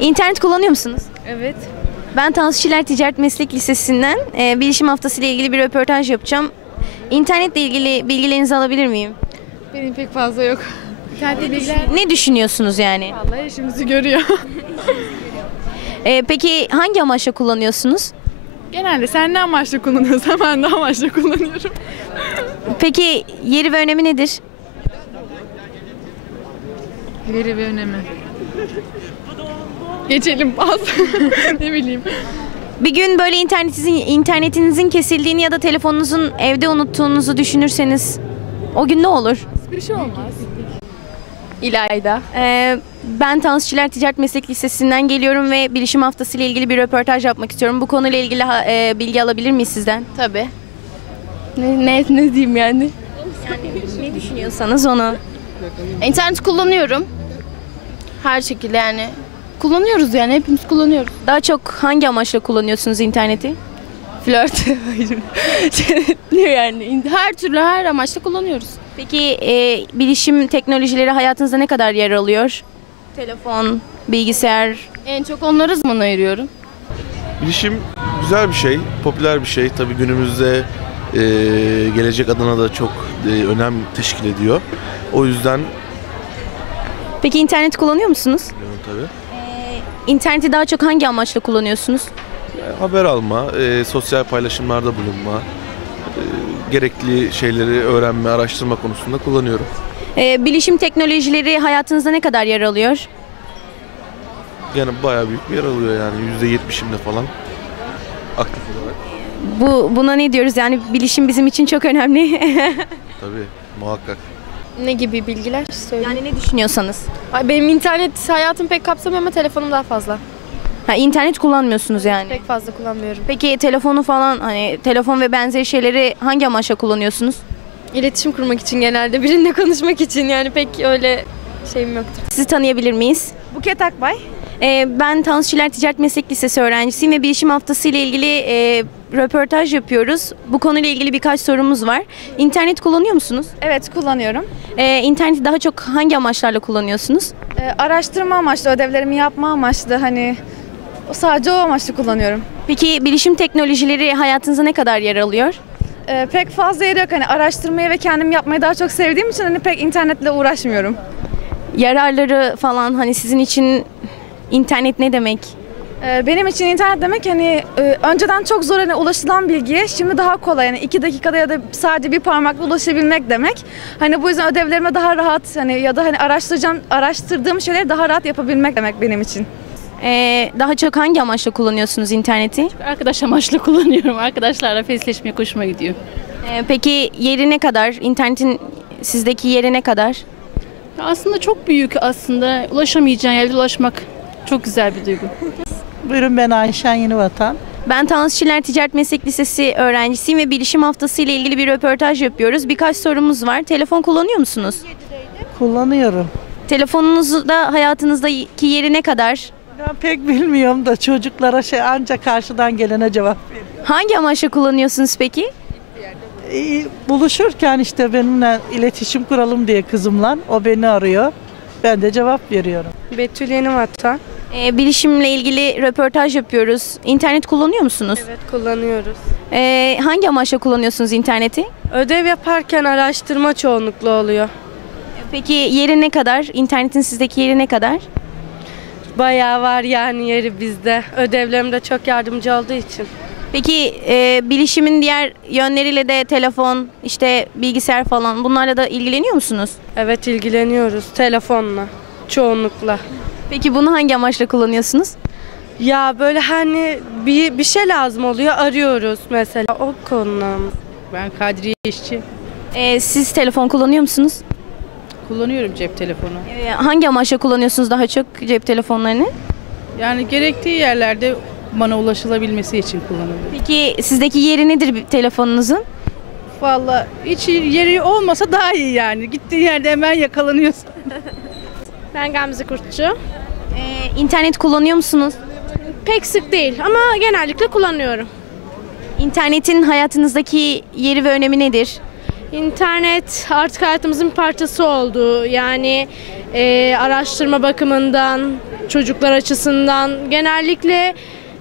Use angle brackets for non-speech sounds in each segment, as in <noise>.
İnternet kullanıyor musunuz? Evet. Ben Tansu Çiller Ticaret Meslek Lisesi'nden e, bilişim haftası ile ilgili bir röportaj yapacağım. İnternetle ilgili bilgilerinizi alabilir miyim? Benim pek fazla yok. İnternette bilgiler Ne düşünüyorsunuz yani? vallahi işimizi görüyor. E, peki hangi amaçla kullanıyorsunuz? Genelde sen ne amaçla kullanıyorsan <laughs> ben de amaçla kullanıyorum. Peki yeri ve önemi nedir? Veri ve önemi. Geçelim az. <laughs> ne bileyim. Bir gün böyle internetinizin, internetinizin kesildiğini ya da telefonunuzun evde unuttuğunuzu düşünürseniz o gün ne olur? Bir şey olmaz. İlayda. Ee, ben Tansu Çiller Ticaret Meslek Lisesi'nden geliyorum ve bilişim haftası ile ilgili bir röportaj yapmak istiyorum. Bu konuyla ilgili ha- e, bilgi alabilir miyiz sizden? Tabii. Ne, ne, ne diyeyim yani? Ne düşünüyorsanız onu. İnternet kullanıyorum. Her şekilde yani. Kullanıyoruz yani hepimiz kullanıyoruz. Daha çok hangi amaçla kullanıyorsunuz interneti? Flört. <laughs> Yani? Her türlü her amaçla kullanıyoruz. Peki e, bilişim teknolojileri hayatınızda ne kadar yer alıyor? Telefon, bilgisayar. En çok onlara zaman ayırıyorum. Bilişim güzel bir şey, popüler bir şey. Tabii günümüzde e, gelecek adına da çok e, önem teşkil ediyor. O yüzden Peki internet kullanıyor musunuz? biliyorum tabii. İnterneti daha çok hangi amaçla kullanıyorsunuz? E, haber alma, e, sosyal paylaşımlarda bulunma, e, gerekli şeyleri öğrenme, araştırma konusunda kullanıyorum. E, bilişim teknolojileri hayatınızda ne kadar yer alıyor? Yani bayağı büyük bir yer alıyor yani %70'inde falan aktif olarak. Bu buna ne diyoruz? Yani bilişim bizim için çok önemli. <laughs> Tabii muhakkak. Ne gibi bilgiler söyle. yani ne düşünüyorsanız. Ay, benim internet hayatım pek kapsamıyor ama telefonum daha fazla. Ha internet kullanmıyorsunuz yani. Pek fazla kullanmıyorum. Peki telefonu falan hani telefon ve benzeri şeyleri hangi amaçla kullanıyorsunuz? İletişim kurmak için genelde birinle konuşmak için yani pek öyle şeyim yoktur. Sizi tanıyabilir miyiz? Buket Akbay. Ee, ben Tansu Çiller Ticaret Meslek Lisesi öğrencisiyim ve bilişim haftası ile ilgili e, röportaj yapıyoruz. Bu konuyla ilgili birkaç sorumuz var. İnternet kullanıyor musunuz? Evet kullanıyorum. Ee, interneti daha çok hangi amaçlarla kullanıyorsunuz? Ee, araştırma amaçlı, ödevlerimi yapma amaçlı hani sadece o amaçlı kullanıyorum. Peki bilişim teknolojileri hayatınızda ne kadar yer alıyor? Ee, pek fazla yeri yok hani araştırmayı ve kendim yapmayı daha çok sevdiğim için hani pek internetle uğraşmıyorum. Yararları falan hani sizin için internet ne demek? Ee, benim için internet demek hani önceden çok zor hani ulaşılan bilgiye şimdi daha kolay yani iki dakikada ya da sadece bir parmakla ulaşabilmek demek. Hani bu yüzden ödevlerime daha rahat hani ya da hani araştıracağım araştırdığım şeyleri daha rahat yapabilmek demek benim için. Ee, daha çok hangi amaçla kullanıyorsunuz interneti? Arkadaş amaçlı <laughs> kullanıyorum. Arkadaşlarla fesleşmeye hoşuma gidiyor. Ee, peki yeri ne kadar? İnternetin sizdeki yeri ne kadar? Aslında çok büyük aslında. Ulaşamayacağın yerde ulaşmak çok güzel bir duygu. <laughs> Buyurun ben Ayşen Yenivatan. Ben Tansu Çiller Ticaret Meslek Lisesi öğrencisiyim ve bilişim haftası ile ilgili bir röportaj yapıyoruz. Birkaç sorumuz var. Telefon kullanıyor musunuz? Kullanıyorum. Telefonunuzda hayatınızdaki yeri ne kadar? Ben pek bilmiyorum da çocuklara şey ancak karşıdan gelene cevap veriyorum. Hangi amaçla kullanıyorsunuz peki? Ee, buluşurken işte benimle iletişim kuralım diye kızımla o beni arıyor. Ben de cevap veriyorum. Betül Yenivatan. Ee, bilişimle ilgili röportaj yapıyoruz. İnternet kullanıyor musunuz? Evet kullanıyoruz. Ee, hangi amaçla kullanıyorsunuz interneti? Ödev yaparken araştırma çoğunlukla oluyor. Peki yeri ne kadar? İnternetin sizdeki yeri ne kadar? Bayağı var yani yeri bizde. Ödevlerimde çok yardımcı olduğu için. Peki e, bilişimin diğer yönleriyle de telefon, işte bilgisayar falan bunlarla da ilgileniyor musunuz? Evet ilgileniyoruz telefonla çoğunlukla. Peki bunu hangi amaçla kullanıyorsunuz? Ya böyle hani bir, bir şey lazım oluyor arıyoruz mesela o konuda. Ben Kadriye İşçi. Ee, siz telefon kullanıyor musunuz? Kullanıyorum cep telefonu. Ee, hangi amaçla kullanıyorsunuz daha çok cep telefonlarını? Yani gerektiği yerlerde bana ulaşılabilmesi için kullanıyorum. Peki sizdeki yeri nedir telefonunuzun? Vallahi hiç yeri olmasa daha iyi yani. Gittiğin yerde hemen yakalanıyorsun. Ben Gamze Kurtçu. Ee, internet kullanıyor musunuz? Pek sık değil ama genellikle kullanıyorum. İnternetin hayatınızdaki yeri ve önemi nedir? İnternet artık hayatımızın bir parçası oldu. Yani e, araştırma bakımından, çocuklar açısından genellikle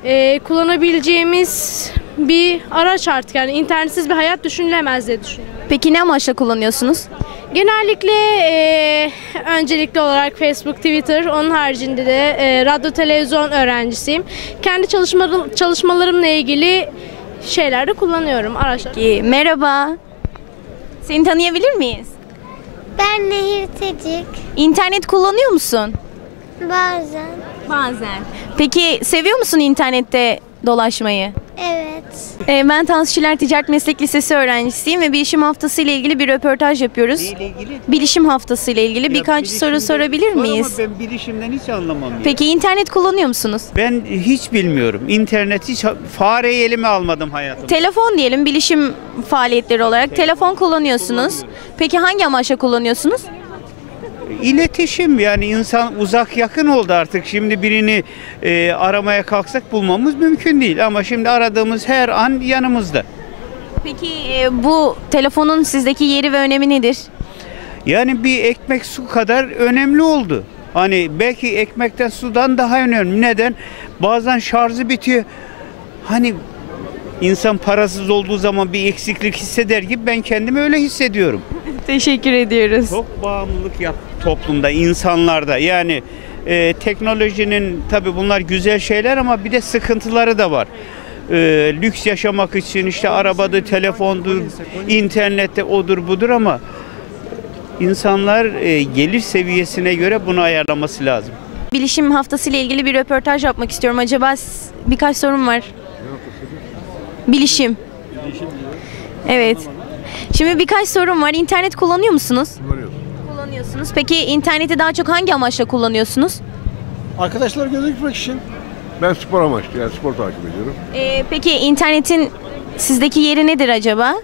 e, kullanabileceğimiz bir araç artık. Yani internetsiz bir hayat düşünülemez diye düşünüyorum. Peki ne amaçla kullanıyorsunuz? Genellikle e, öncelikli olarak Facebook, Twitter, onun haricinde de e, radyo, televizyon öğrencisiyim. Kendi çalışmalarım, çalışmalarımla ilgili şeyler de kullanıyorum, araçlar. Peki, merhaba. Seni tanıyabilir miyiz? Ben Nehir Tecik. İnternet kullanıyor musun? Bazen. Bazen. Peki seviyor musun internette dolaşmayı? Evet. Ee, ben Tansu Çiller Ticaret Meslek Lisesi öğrencisiyim ve bilişim haftası ile ilgili bir röportaj yapıyoruz. Neyle ilgili? Bilişim haftası ile ilgili birkaç soru sorabilir miyiz? Ama ben bilişimden hiç anlamam. ya. Peki internet kullanıyor musunuz? Ben hiç bilmiyorum. İnternet hiç fareyi elime almadım hayatımda. Telefon diyelim bilişim faaliyetleri olarak telefon kullanıyorsunuz. Peki hangi amaçla kullanıyorsunuz? İletişim yani insan uzak yakın oldu artık. Şimdi birini e, aramaya kalksak bulmamız mümkün değil. Ama şimdi aradığımız her an yanımızda. Peki e, bu telefonun sizdeki yeri ve önemi nedir? Yani bir ekmek su kadar önemli oldu. Hani belki ekmekten sudan daha önemli. Neden? Bazen şarjı bitiyor. Hani insan parasız olduğu zaman bir eksiklik hisseder gibi ben kendimi öyle hissediyorum. <laughs> Teşekkür ediyoruz. Çok bağımlılık yap toplumda, insanlarda. Yani e, teknolojinin tabi bunlar güzel şeyler ama bir de sıkıntıları da var. E, lüks yaşamak için işte arabadır, telefondur, internette odur budur ama insanlar e, gelir seviyesine göre bunu ayarlaması lazım. Bilişim haftası ile ilgili bir röportaj yapmak istiyorum. Acaba birkaç sorum var. Bilişim. Evet. Şimdi birkaç sorum var. İnternet kullanıyor musunuz? Kullanıyorum. Kullanıyorsunuz. Peki interneti daha çok hangi amaçla kullanıyorsunuz? Arkadaşlar gözükmek için. Ben spor amaçlı yani spor takip ediyorum. Ee, peki internetin sizdeki yeri nedir acaba?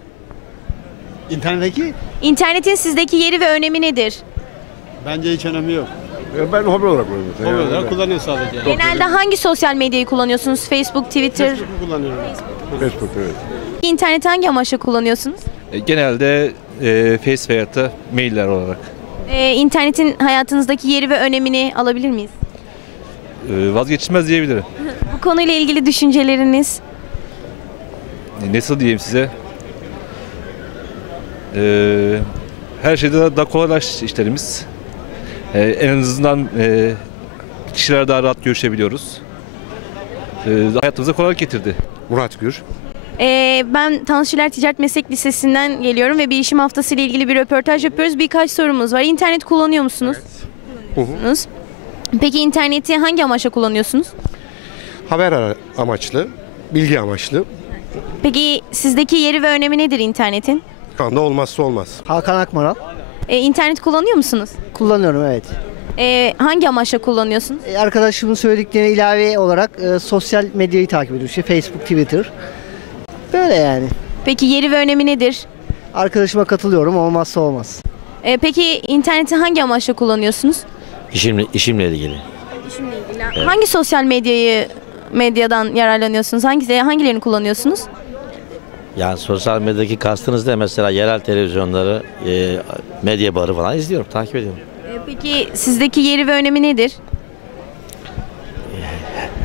İnternetteki? İnternetin sizdeki yeri ve önemi nedir? Bence hiç önemi yok. ben hobi olarak kullanıyorum. Hobi olarak kullanıyor sadece. Genelde hangi sosyal medyayı kullanıyorsunuz? Facebook, Twitter? kullanıyorum. Facebook evet. İnterneti hangi amaçla kullanıyorsunuz? E, Genelde e, Face veyahut da mailler olarak. Ee, internetin hayatınızdaki yeri ve önemini alabilir miyiz? E, vazgeçilmez diyebilirim. Bu konuyla ilgili düşünceleriniz? E, Nasıl diyeyim size? E, her şeyde daha, daha kolaylaştı işlerimiz. E, en azından e, kişiler daha rahat görüşebiliyoruz. E, hayatımıza kolaylık getirdi. Murat Gür. Ee, ben Tansiyoner Ticaret Meslek Lisesi'nden geliyorum ve bilişim haftası ile ilgili bir röportaj yapıyoruz. Birkaç sorumuz var. İnternet kullanıyor musunuz? Kullanıyorsunuz. Peki interneti hangi amaçla kullanıyorsunuz? Haber amaçlı, bilgi amaçlı. Peki sizdeki yeri ve önemi nedir internetin? Şu anda olmazsa olmaz. Hakan Akmaral. Ee, internet kullanıyor musunuz? Kullanıyorum evet. Ee, hangi amaçla kullanıyorsunuz? E, Arkadaşımın söylediklerine ilave olarak e, sosyal medyayı takip ediyorum. İşte Facebook, Twitter. Böyle yani. Peki yeri ve önemi nedir? Arkadaşıma katılıyorum. Olmazsa olmaz. Ee, peki interneti hangi amaçla kullanıyorsunuz? İşimle, işimle ilgili. Evet. Hangi sosyal medyayı medyadan yararlanıyorsunuz? Hangisi, hangilerini kullanıyorsunuz? Yani sosyal medyadaki kastınız da mesela yerel televizyonları, e, medya barı falan izliyorum, takip ediyorum. Ee, peki sizdeki yeri ve önemi nedir?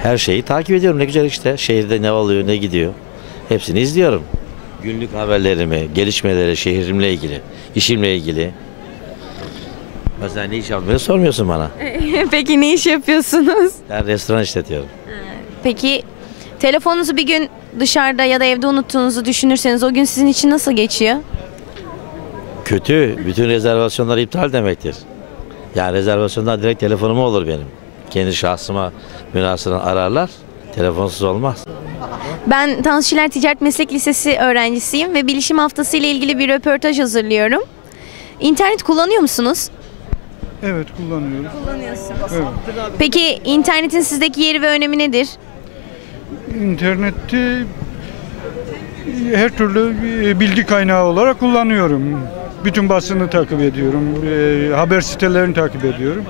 Her şeyi takip ediyorum. Ne güzel işte. Şehirde ne oluyor, ne gidiyor. Hepsini izliyorum. Günlük haberlerimi, gelişmeleri, şehrimle ilgili, işimle ilgili. Mesela ne iş yapmayı sormuyorsun bana. <laughs> peki ne iş yapıyorsunuz? Ben restoran işletiyorum. Peki telefonunuzu bir gün dışarıda ya da evde unuttuğunuzu düşünürseniz o gün sizin için nasıl geçiyor? Kötü. Bütün rezervasyonlar iptal demektir. Yani rezervasyondan direkt telefonum olur benim. Kendi şahsıma münasıran ararlar. Telefonsuz olmaz. Ben Tansu Çiller Ticaret Meslek Lisesi öğrencisiyim ve bilişim haftası ile ilgili bir röportaj hazırlıyorum. İnternet kullanıyor musunuz? Evet kullanıyorum. Kullanıyorsunuz. Evet. Peki internetin sizdeki yeri ve önemi nedir? İnternette her türlü bilgi kaynağı olarak kullanıyorum. Bütün basını takip ediyorum. e, Haber sitelerini takip ediyorum.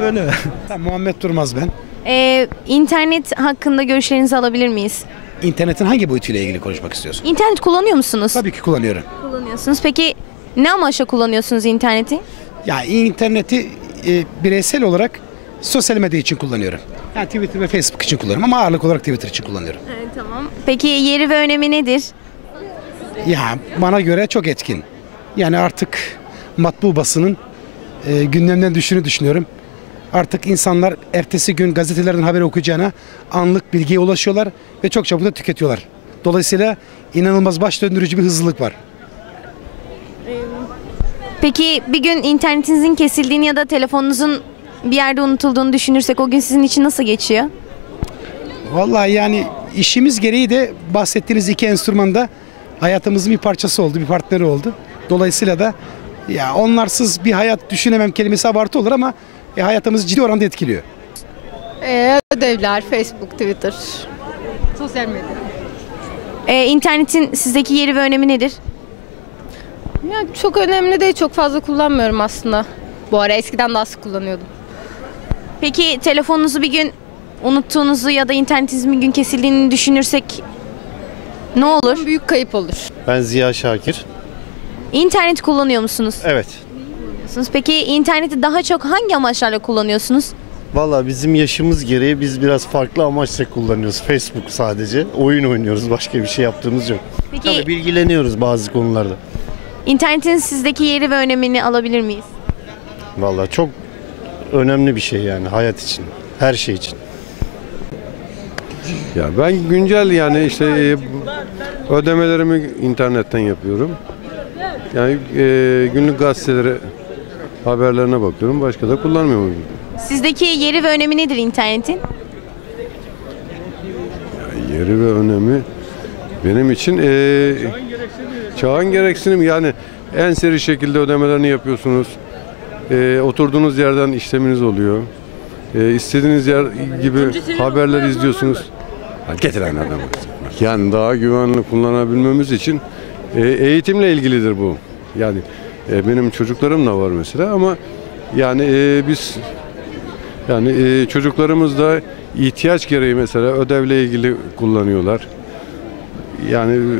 Öyle. <laughs> Muhammed Durmaz ben. Ee, internet hakkında görüşlerinizi alabilir miyiz? internetin hangi boyutuyla ilgili konuşmak istiyorsun? İnternet kullanıyor musunuz? Tabii ki kullanıyorum. Kullanıyorsunuz. Peki ne amaçla kullanıyorsunuz interneti? Ya interneti e, bireysel olarak sosyal medya için kullanıyorum. Yani Twitter ve Facebook için kullanıyorum ama ağırlık olarak Twitter için kullanıyorum. Evet tamam. Peki yeri ve önemi nedir? Ya bana göre çok etkin. Yani artık matbu basının e, gündemden düştüğünü düşünüyorum. Artık insanlar ertesi gün gazetelerden haber okuyacağına anlık bilgiye ulaşıyorlar ve çok çabuk da tüketiyorlar. Dolayısıyla inanılmaz baş döndürücü bir hızlılık var. Peki bir gün internetinizin kesildiğini ya da telefonunuzun bir yerde unutulduğunu düşünürsek o gün sizin için nasıl geçiyor? Vallahi yani işimiz gereği de bahsettiğiniz iki enstrüman da hayatımızın bir parçası oldu, bir partneri oldu. Dolayısıyla da ya onlarsız bir hayat düşünemem kelimesi abartı olur ama e, hayatımızı ciddi oranda etkiliyor. Ee, ödevler, Facebook, Twitter, sosyal medya. Ee, internetin sizdeki yeri ve önemi nedir? Yani çok önemli değil, çok fazla kullanmıyorum aslında. Bu ara eskiden daha sık kullanıyordum. Peki telefonunuzu bir gün unuttuğunuzu ya da internetinizin bir gün kesildiğini düşünürsek ne olur? Büyük kayıp olur. Ben Ziya Şakir. İnternet kullanıyor musunuz? Evet. Peki interneti daha çok hangi amaçlarla kullanıyorsunuz? Valla bizim yaşımız gereği biz biraz farklı amaçla kullanıyoruz. Facebook sadece. Oyun oynuyoruz. Başka bir şey yaptığımız yok. Peki Tabii bilgileniyoruz bazı konularda. internetin sizdeki yeri ve önemini alabilir miyiz? Valla çok önemli bir şey yani hayat için. Her şey için. Ya ben güncel yani işte e, ödemelerimi internetten yapıyorum. Yani e, günlük gazeteleri haberlerine bakıyorum. Başka da kullanmıyorum. Sizdeki yeri ve önemi nedir internetin? Yeri ve önemi benim için e, çağın gereksinim yani en seri şekilde ödemelerini yapıyorsunuz. E, oturduğunuz yerden işleminiz oluyor. E, istediğiniz yer gibi haberler izliyorsunuz. Getiren adamı. Yani daha güvenli kullanabilmemiz için e, eğitimle ilgilidir bu. Yani e, benim çocuklarım da var mesela ama yani e, biz yani e, çocuklarımız da ihtiyaç gereği mesela ödevle ilgili kullanıyorlar. Yani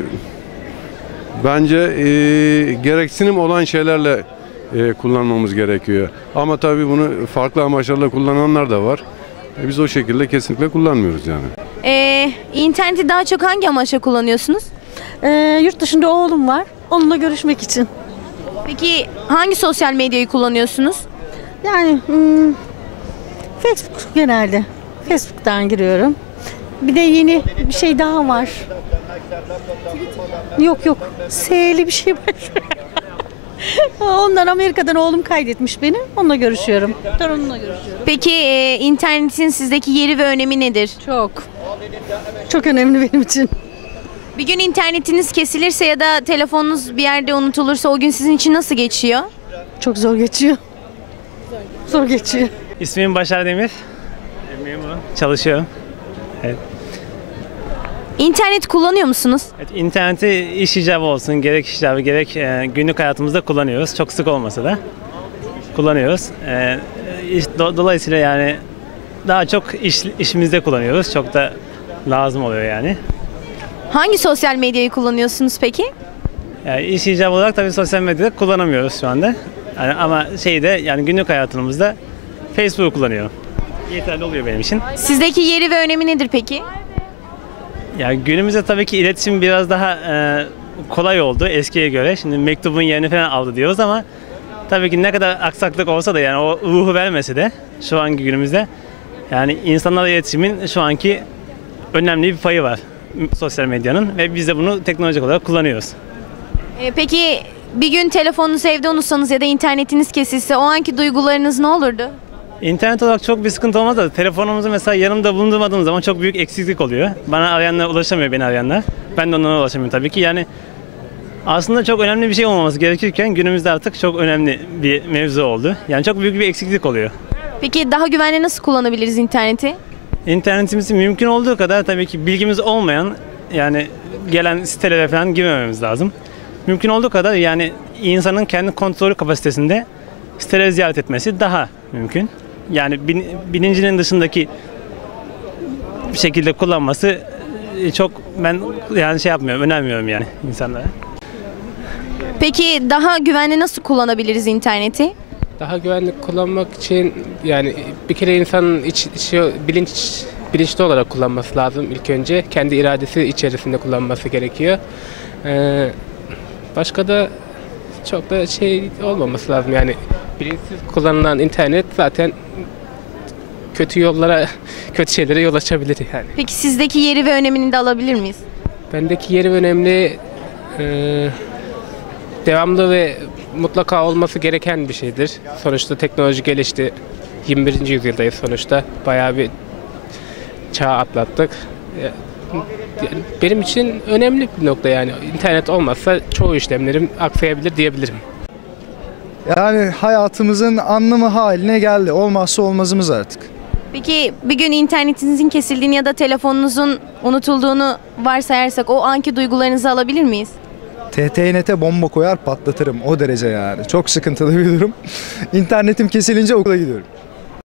bence e, gereksinim olan şeylerle e, kullanmamız gerekiyor. Ama tabii bunu farklı amaçlarla kullananlar da var. E, biz o şekilde kesinlikle kullanmıyoruz yani. Ee, interneti daha çok hangi amaçla kullanıyorsunuz? Ee, yurt dışında oğlum var. Onunla görüşmek için. Peki hangi sosyal medyayı kullanıyorsunuz? Yani hmm, Facebook genelde. Facebook'tan giriyorum. Bir de yeni bir şey daha var. Yok yok. S'li bir şey var. <laughs> Ondan Amerika'dan oğlum kaydetmiş beni. Onunla görüşüyorum. Torunumla görüşüyorum. Peki e, internetin sizdeki yeri ve önemi nedir? Çok. Çok önemli benim için. Bir gün internetiniz kesilirse ya da telefonunuz bir yerde unutulursa o gün sizin için nasıl geçiyor? Çok zor geçiyor. Zor geçiyor. İsmim Başar Demir. Memurum. Çalışıyorum. Evet. İnternet kullanıyor musunuz? evet. İnterneti iş icabı olsun, gerek iş icabı gerek e, günlük hayatımızda kullanıyoruz. Çok sık olmasa da kullanıyoruz. E, iş- do- dolayısıyla yani daha çok iş, işimizde kullanıyoruz. Çok da lazım oluyor yani. Hangi sosyal medyayı kullanıyorsunuz peki? Yani iş icabı olarak tabii sosyal medyada kullanamıyoruz şu anda. Yani ama şeyde yani günlük hayatımızda Facebook kullanıyorum. Yeterli oluyor benim için. Sizdeki yeri ve önemi nedir peki? Ya günümüzde tabii ki iletişim biraz daha e, kolay oldu eskiye göre. Şimdi mektubun yerini falan aldı diyoruz ama tabii ki ne kadar aksaklık olsa da yani o ruhu vermese de şu anki günümüzde yani insanlarla iletişimin şu anki önemli bir payı var sosyal medyanın ve biz de bunu teknolojik olarak kullanıyoruz. Ee, peki bir gün telefonunuzu evde unutsanız ya da internetiniz kesilse o anki duygularınız ne olurdu? İnternet olarak çok bir sıkıntı olmaz da telefonumuzu mesela yanımda bulundurmadığım zaman çok büyük eksiklik oluyor. Bana arayanlar ulaşamıyor beni arayanlar. Ben de onlara ulaşamıyorum tabii ki. Yani aslında çok önemli bir şey olmaması gerekirken günümüzde artık çok önemli bir mevzu oldu. Yani çok büyük bir eksiklik oluyor. Peki daha güvenli nasıl kullanabiliriz interneti? İnternetimizi mümkün olduğu kadar tabii ki bilgimiz olmayan yani gelen sitelere falan girmememiz lazım. Mümkün olduğu kadar yani insanın kendi kontrolü kapasitesinde siteleri ziyaret etmesi daha mümkün. Yani bin- bilincinin dışındaki bir şekilde kullanması e, çok ben yani şey yapmıyorum, önermiyorum yani insanlara. Peki daha güvenli nasıl kullanabiliriz interneti? Daha güvenli kullanmak için yani bir kere insanın iç, içi- bilinç bilinçli olarak kullanması lazım ilk önce. Kendi iradesi içerisinde kullanması gerekiyor. Ee, başka da çok da şey olmaması lazım yani bilinçsiz kullanılan internet zaten kötü yollara, <laughs> kötü şeylere yol açabilir yani. Peki sizdeki yeri ve önemini de alabilir miyiz? Bendeki yeri önemli. Ee, devamlı ve mutlaka olması gereken bir şeydir. Sonuçta teknoloji gelişti. 21. yüzyıldayız sonuçta. Bayağı bir çağ atlattık. Benim için önemli bir nokta yani. İnternet olmazsa çoğu işlemlerim aksayabilir diyebilirim. Yani hayatımızın anlamı haline geldi. Olmazsa olmazımız artık. Peki bir gün internetinizin kesildiğini ya da telefonunuzun unutulduğunu varsayarsak o anki duygularınızı alabilir miyiz? TTNet'e bomba koyar patlatırım o derece yani. Çok sıkıntılı bir durum. İnternetim kesilince okula gidiyorum.